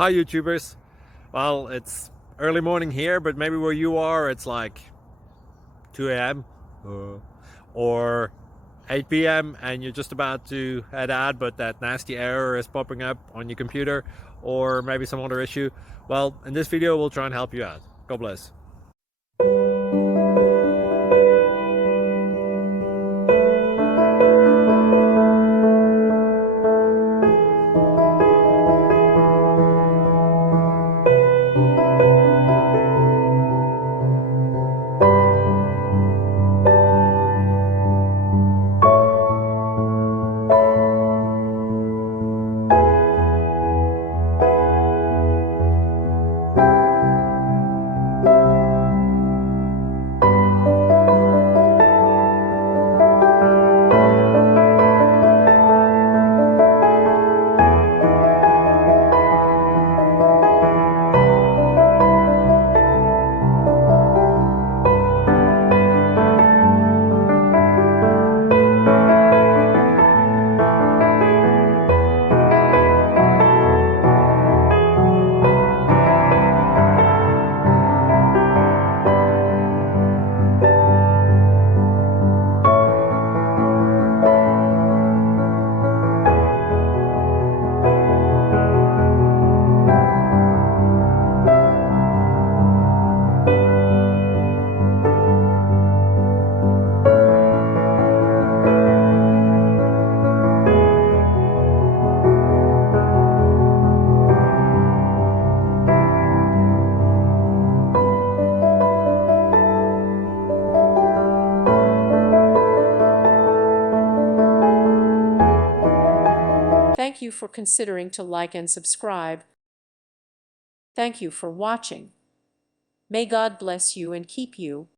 Hi YouTubers. Well, it's early morning here, but maybe where you are it's like 2 a.m. or 8 p.m. and you're just about to head out, but that nasty error is popping up on your computer, or maybe some other issue. Well, in this video we'll try and help you out. God bless. Thank you for considering to like and subscribe. Thank you for watching. May God bless you and keep you.